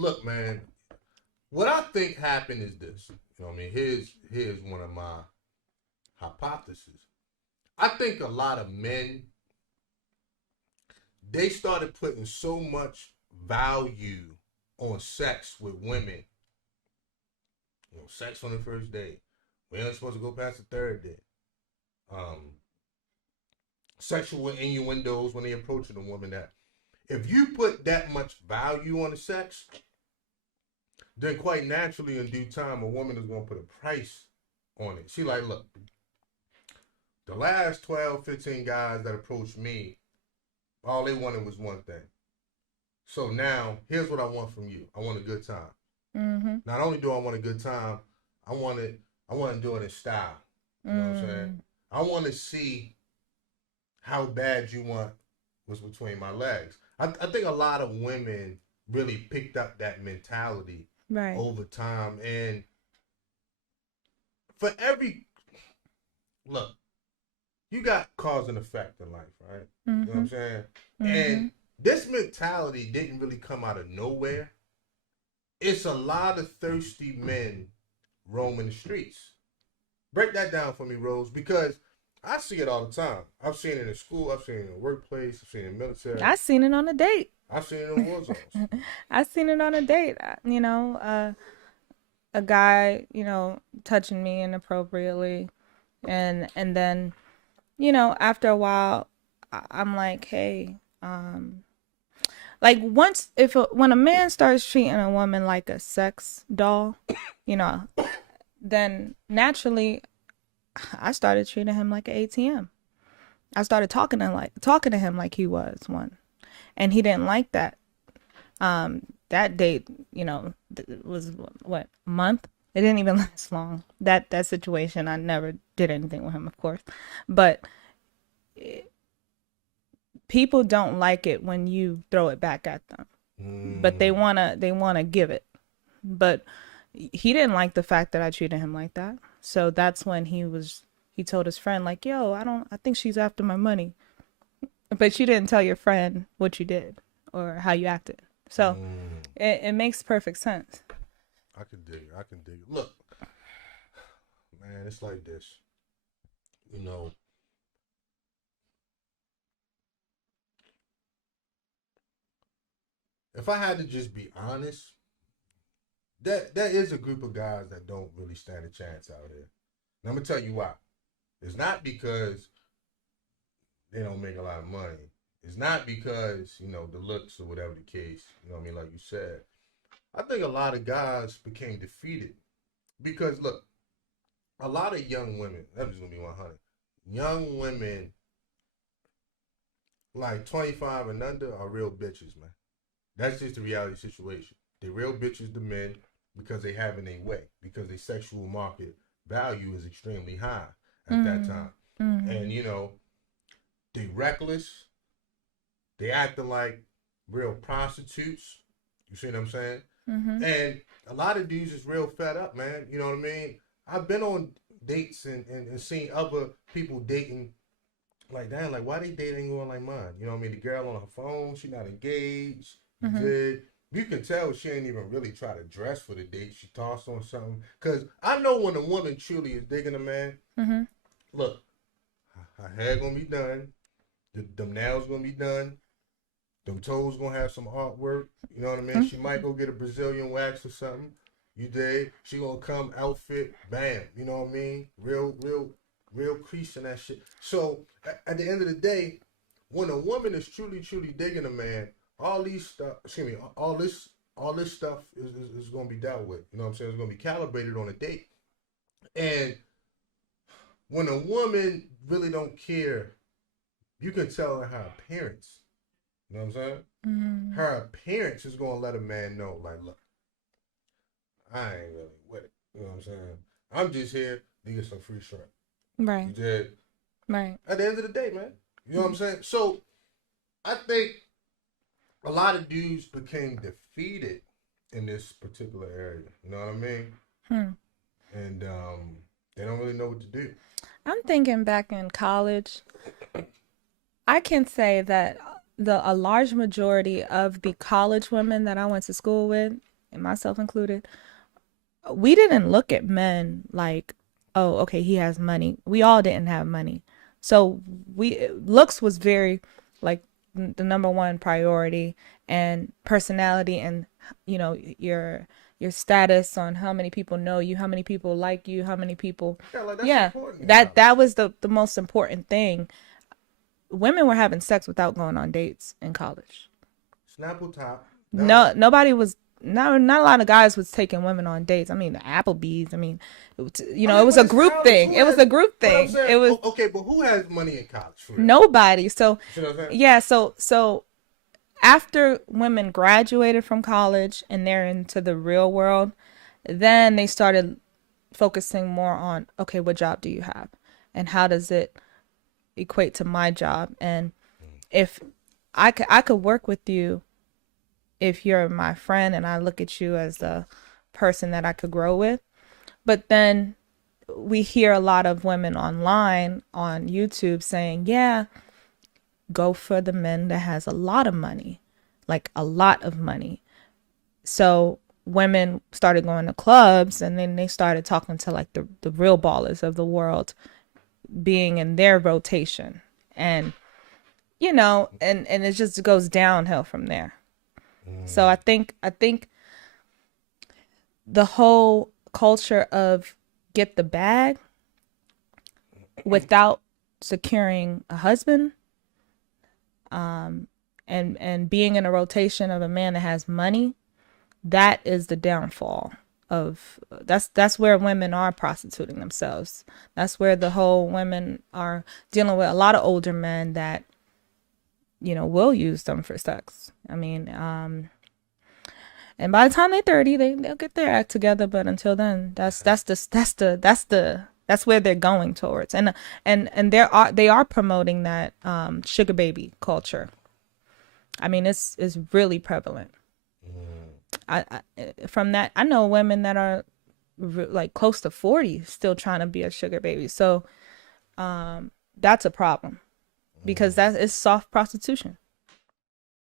look, man. What I think happened is this. You know what I mean? Here's one of my hypotheses. I think a lot of men they started putting so much value on sex with women. You know, sex on the first date. We ain't supposed to go past the third date. Um, Sexual innuendos when they approaching a woman. That if you put that much value on the sex, then quite naturally in due time a woman is going to put a price on it. She like, look, the last 12, 15 guys that approached me, all they wanted was one thing. So now, here's what I want from you. I want a good time. Mm-hmm. Not only do I want a good time, I want to do it in style. You know what I'm saying? I want to see how bad you want what's between my legs. I think a lot of women really picked up that mentality Right. over time. And for every, look, you got cause and effect in life, right? You know what I'm saying? And this mentality didn't really come out of nowhere. It's a lot of thirsty men roaming the streets. Break that down for me, Rose, because I see it all the time. I've seen it in school, I've seen it in the workplace, I've seen it in the military. I seen it on a date. I've seen it in war zones. I seen it on a date. A guy, touching me inappropriately, and then, after a while, I'm like, hey, like when a man starts treating a woman like a sex doll, then naturally I started treating him like an ATM. I started talking to him like he was one, and he didn't like that. That date, was what, a month? It didn't even last long. That situation, I never did anything with him, of course, but people don't like it when you throw it back at them, but they wanna give it. But he didn't like the fact that I treated him like that. So that's when he told his friend, like, yo, I think she's after my money. But you didn't tell your friend what you did or how you acted. So it makes perfect sense. I can dig it. Look, man, it's like this. If I had to just be honest, there is a group of guys that don't really stand a chance out here. And I'm gonna tell you why. It's not because they don't make a lot of money. It's not because, the looks or whatever the case, you know what I mean, like you said. I think a lot of guys became defeated because, look, a lot of young women, I'm just going to be 100, young women like 25 and under are real bitches, man. That's just the reality situation. They're real bitches to men because they have in a way, because their sexual market value is extremely high at that time. And, they reckless. They acting like real prostitutes. You see what I'm saying? And a lot of dudes is real fed up, man. You know what I mean? I've been on dates and seen other people dating like that. Like, why they dating going like mine? You know what I mean? The girl on her phone, she not engaged. You can tell she ain't even really try to dress for the date. She tossed on something. Because I know when a woman truly is digging a man, look, her hair going to be done. Them nails going to be done. Them toes going to have some artwork. You know what I mean? She might go get a Brazilian wax or something. You dig? She going to come outfit, bam. You know what I mean? Real crease in that shit. So, at the end of the day, when a woman is truly digging a man, all this stuff is going to be dealt with. You know what I'm saying? It's going to be calibrated on a date. And when a woman really don't care, you can tell her appearance. You know what I'm saying? Her appearance is going to let a man know, like, look, I ain't really with it. You know what I'm saying? I'm just here to get some free shrimp. Right. You did? Right. At the end of the day, man. You know what I'm saying? So, I think a lot of dudes became defeated in this particular area. You know what I mean? And they don't really know what to do. I'm thinking back in college, I can say that a large majority of the college women that I went to school with, and myself included, we didn't look at men like, oh, okay, he has money. We all didn't have money. So looks was very like the number one priority, and personality, and your status on how many people know you, how many people like you, how many people. Yeah, like that's Yeah, important. that was the most important thing. Women were having sex without going on dates in college. Snapple top. No, nobody was. Not a lot of guys was taking women on dates. I mean, the Applebee's. I mean, it was a group thing. It was a group thing. It was okay, but who has money in college? Nobody. So you know what I'm saying? yeah. So after women graduated from college and they're into the real world, then they started focusing more on, okay, what job do you have, and how does it equate to my job, and if I could work with you if you're my friend and I look at you as a person that I could grow with. But then we hear a lot of women online on YouTube saying, yeah, go for the men that has a lot of money, like a lot of money. So women started going to clubs, and then they started talking to like the real ballers of the world, being in their rotation, and and it just goes downhill from there. So I think the whole culture of get the bag without securing a husband, and being in a rotation of a man that has money, that is the downfall of that's where women are prostituting themselves. That's where the whole women are dealing with a lot of older men that will use them for sex. I mean, and by the time they're 30, they'll get their act together. But until then, that's where they're going towards. And they are promoting that sugar baby culture. I mean, it's really prevalent. I from that, I know women that are like close to 40 still trying to be a sugar baby. So that's a problem, because that is soft prostitution.